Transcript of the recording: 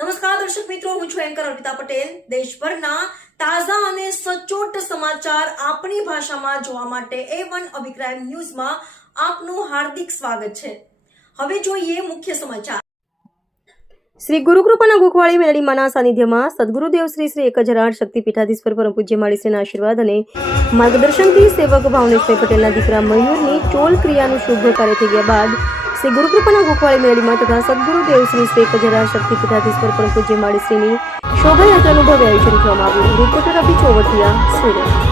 નમસ્કાર દર્શક મિત્રો, હું છું એન્કર અર્પિતા પટેલ। દેશભરના તાજા અને સચોટ સમાચાર આપણી ભાષામાં જોવા માટે A1 અભિપ્રાય ન્યૂઝમાં આપનું હાર્દિક સ્વાગત છે। હવે જોઈએ મુખ્ય સમાચાર। શ્રી ગુરુકૃપાના ગોખવાળી મેલડીમાના સાનિધ્યમાં સદગુરુદેવ શ્રી 1008 શક્તિપીઠાધીશ્વર પરમ પૂજ્ય માળીશ્રીના આશીર્વાદ અને માર્ગદર્શનથી સેવક ભાવનેશભાઈ પટેલના દીકરા મયુરની ચોલ ક્રિયાનું શુભ કાર્ય થઈ ગયા બાદ શ્રી ગુરુકૃપાના ગોખવાળી મેલડીમાં તથા સદગુરુદેવ શ્રી 1008 શક્તિપીઠાધીશ્વર પરમ પૂજ્ય માળીશ્રીની શોભાયાત્રાનું ભવ્ય આયોજન કરવામાં આવ્યું। રિપોર્ટર અભી ચોવટિયા, સુરત।